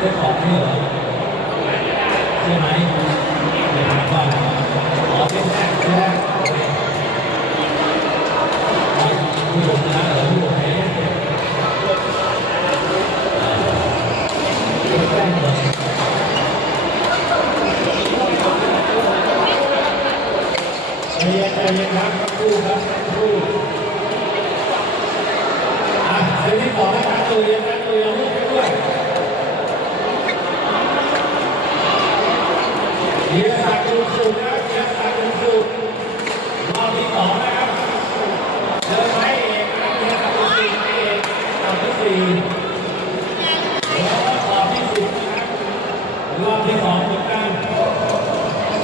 เป็นของนี่เหรอใช่ไหมเดี๋ยวก่อนขอเป็นแรกแรกผู้ชนะหรอผู้แพ้แป้งเรอใจเย็นใจเย็นครับคู่ครับคู่อะเดี๋ยวที่สองนะครับตัวเรียนนะตัวเรียน เดือดสักดิ์ลุงสุดนะครับเยียสักดิ์ลุงสุดรอบที่สองนะครับเดินไปเองครับเดินไปเองเองรอบที่สี่แล้วก็รอบที่สิบนะครับรอบที่สองเหมือนกัน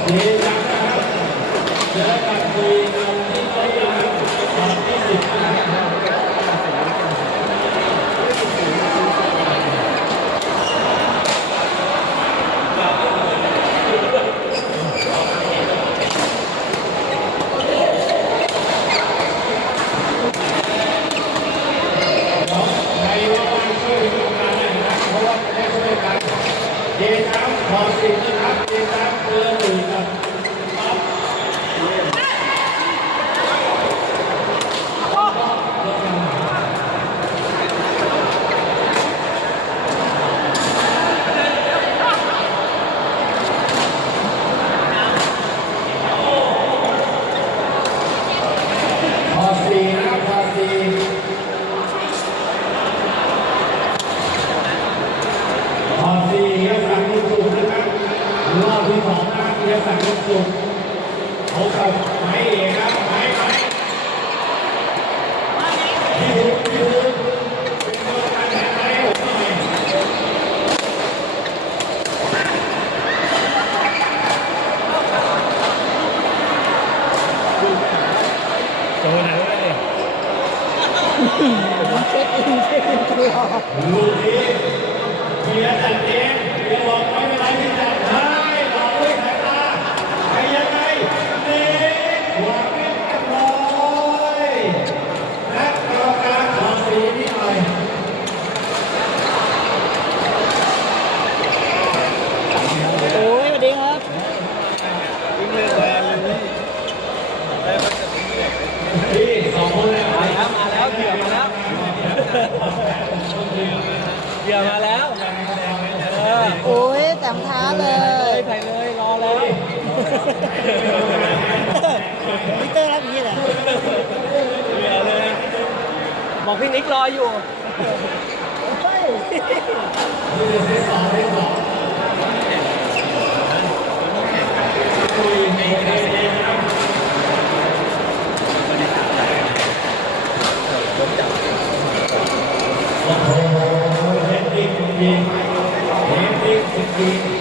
เดีจังนะครับเจอกับคุยกันที่เขาอย่างรอบที่สิบนะครับน้องใครว่างๆช่วยทำงานหน่อยนะครับเพราะว่าจะได้ช่วยกันเดจังขอสิบนะครับเดจังเบอร์หนึ่งกับป๊อป พอสีนะครับพอสี พอสีเรียกสั่งลูกสูงนะครับรอบที่สองนะครับเรียกสั่งลูกสูงเขากับไม้เอกครับไม้ไม้พี่ดูพี่ดูเป็นคนการแข่งไม้ผมหน่อยโจไหนวะเนี่ยเช็คอินเช็คอินตลอดลูกนี้ เมียจัดเองเมียบอกไม่ไรที่จัดให้หลอกด้ยสายตาใครยังไงนี่หวังเป็นกันเลยนักกรรมการขอสีนิดหน่อยโอ้ยวัสดีครับยิงเล่นแรงเลยพี่สองคนเลยไปมาแล้ว มาแล้วเหยื่อมาแล้วเหยื่อมาแล้วเออโอ้ยแต้มท้าเลเลยยใส่เลยรอแล้วพีเตอร์รับอย่างนี้แหละเหยื่อเลยบอกพี่นิกรออยู่โอ้โหเทคนิคจริ Thank you.